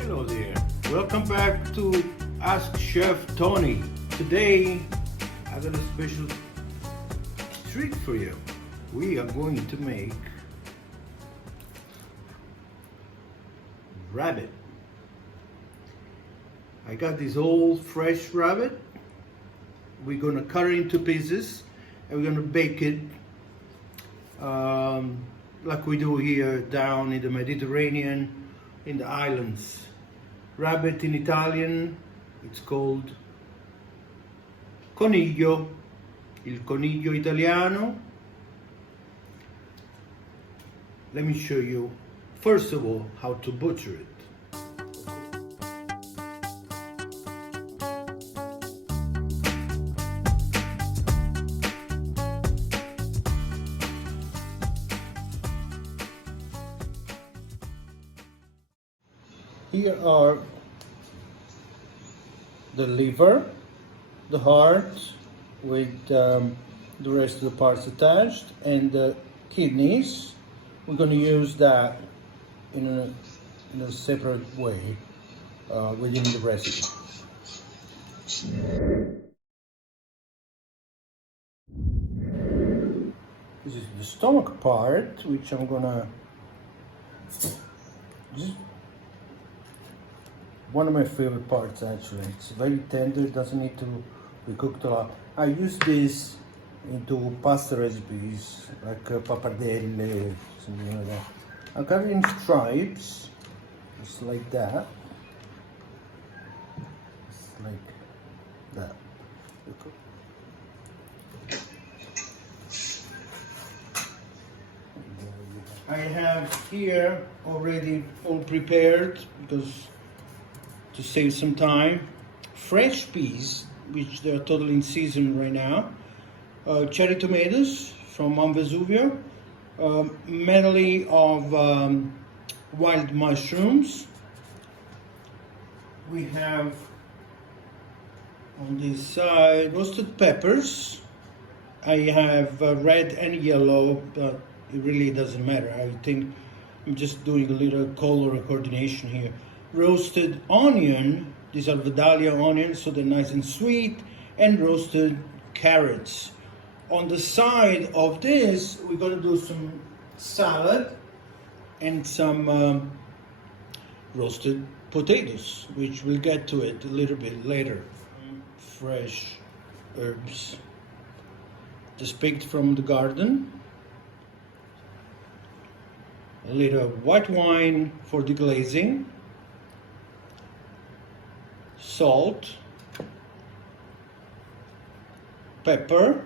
Hello there. Welcome back to Ask Chef Tony. Today I got a special treat for you. We are going to make rabbit. I got this old fresh rabbit. We're gonna cut it into pieces and we're gonna bake it like we do here down in the Mediterranean, in the islands. Rabbit in Italian, it's called coniglio, il coniglio italiano. Let me show you, first of all, how to butcher it. Here are the liver, the heart with the rest of the parts attached, and the kidneys. We're going to use that in a separate way within the recipe. This is the stomach part, which I'm gonna just one of my favorite parts actually. It's very tender, it doesn't need to be cooked a lot. I use this into pasta recipes like pappardelle, something like that. I cut it in stripes, just like that. Just like that. I have here already all prepared because to save some time, fresh peas, which they're totally in season right now, cherry tomatoes from Mount Vesuvio, medley of wild mushrooms. We have on this side roasted peppers. I have red and yellow, but it really doesn't matter. I think I'm just doing a little color coordination here. Roasted onion, these are Vidalia onions, so they're nice and sweet, and roasted carrots. On the side of this, we're going to do some salad and some roasted potatoes, which we'll get to it a little bit later. Fresh herbs, just picked from the garden. A little white wine for the glazing. Salt, pepper,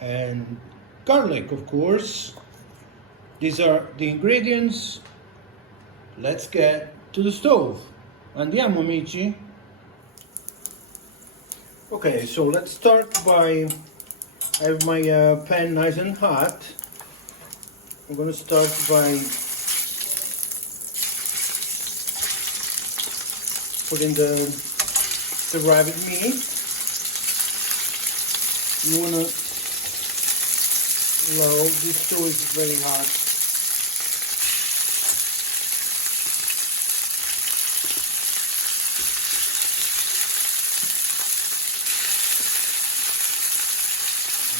and garlic, of course. These are the ingredients. Let's get to the stove. Andiamo, amici. Okay, so let's start by, I have my pan nice and hot. I'm going to start by putting the rabbit meat. You want to low, this stove is very hot.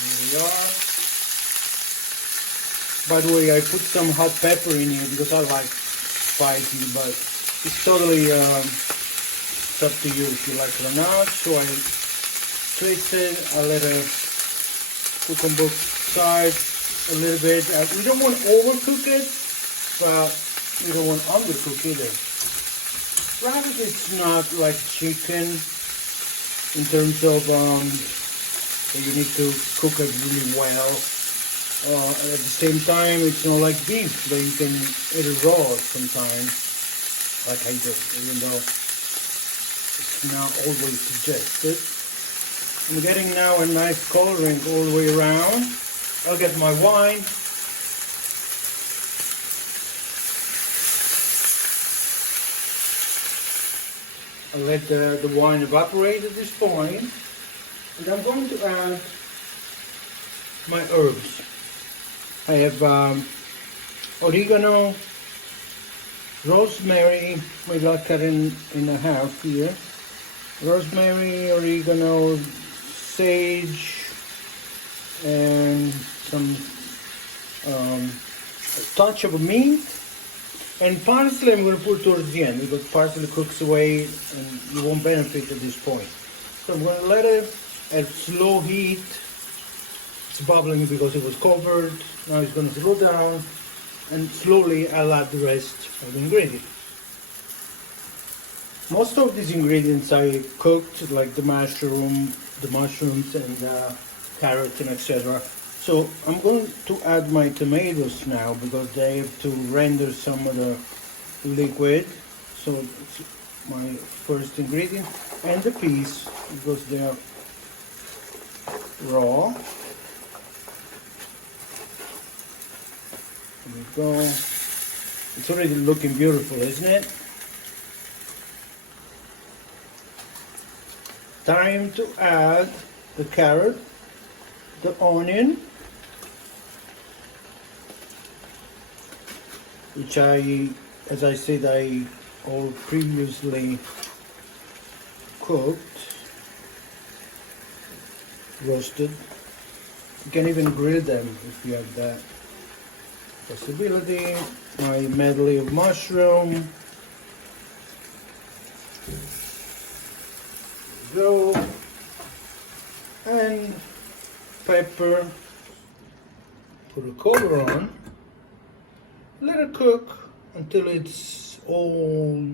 Here we are. By the way, I put some hot pepper in here because I like spicy, but it's totally it's up to you if you like it or not. So I twist it, I let it cook on both sides a little bit. We don't want to overcook it, but we don't want to undercook either. Rabbit is not like chicken in terms of you need to cook it really well. At the same time, it's not like beef, but you can eat it raw sometimes, like I do, even though it's not always suggested. I'm getting now a nice coloring all the way around. I'll get my wine. I'll let the wine evaporate at this point. And I'm going to add my herbs. I have oregano, rosemary, maybe I'll cut in a half here. Rosemary, oregano, sage, and some a touch of mint. And parsley I'm going to put towards the end because parsley cooks away and you won't benefit at this point. So I'm going to let it at slow heat. It's bubbling because it was covered. Now it's going to slow down and slowly I'll add the rest of the ingredients. Most of these ingredients I cooked, like the mushrooms and carrots and etc. So I'm going to add my tomatoes now because they have to render some of the liquid. So it's my first ingredient, and the peas because they are raw. There we go. It's already looking beautiful, isn't it? Time to add the carrot, the onion, which as I said, I all previously cooked, roasted. You can even grill them if you have that possibility. My medley of mushroom. Go, and pepper. Put a cover on. Let it cook until it's all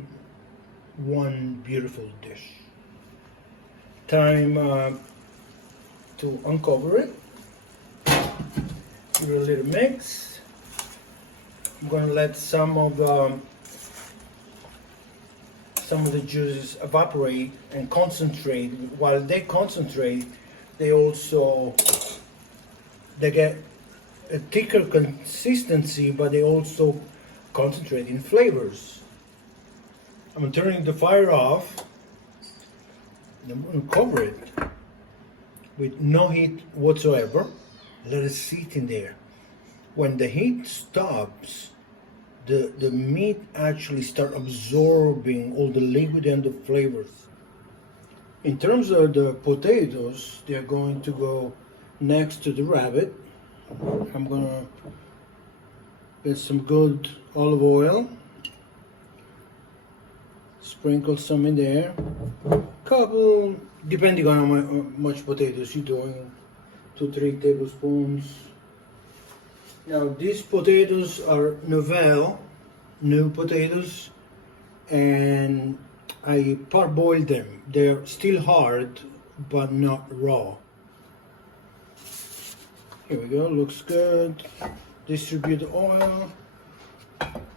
one beautiful dish. Time to uncover it. Give it a little mix. I'm going to let some of the juices evaporate and concentrate. While they concentrate, they get a thicker consistency, but they also concentrate in flavors. I'm turning the fire off. I'm going to cover it with no heat whatsoever. Let it sit in there. When the heat stops, the meat actually start absorbing all the liquid and the flavors. In terms of the potatoes, they're going to go next to the rabbit. I'm gonna get some good olive oil, sprinkle some in there, couple, depending on how much potatoes you're doing, 2-3 tablespoons. Now these potatoes are new potatoes, and I parboiled them. They're still hard, but not raw. Here we go, looks good. Distribute the oil.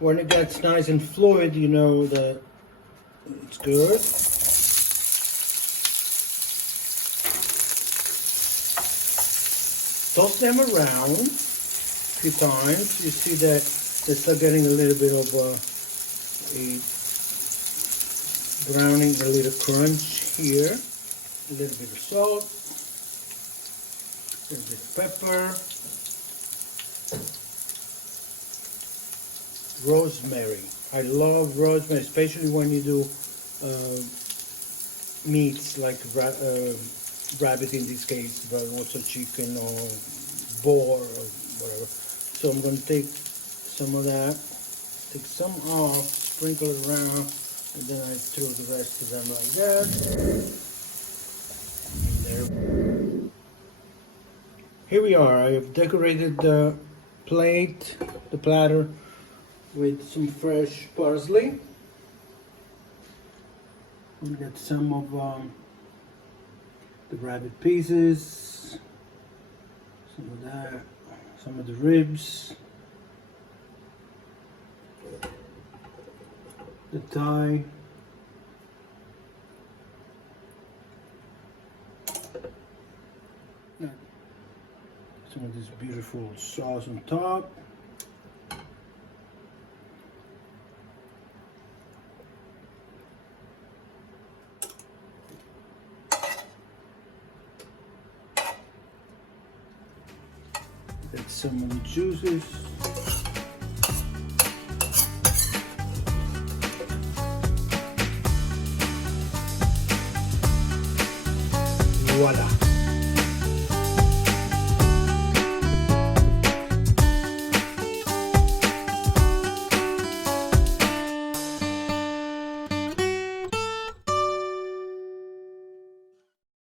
When it gets nice and fluid, you know that it's good. Toss them around a few times. You see that they start getting a little bit of a browning, a little crunch here. A little bit of salt. A little bit of pepper. Rosemary. I love rosemary, especially when you do meats like rabbit in this case, but also chicken or boar or whatever. So I'm going to take some of that, take some off, sprinkle it around, and then I throw the rest of them like that. There. Here we are. I have decorated the plate, the platter, with some fresh parsley. We got some of the rabbit pieces, some of that, some of the ribs, the thigh, some of this beautiful sauce on top. Add some of the juices. voila.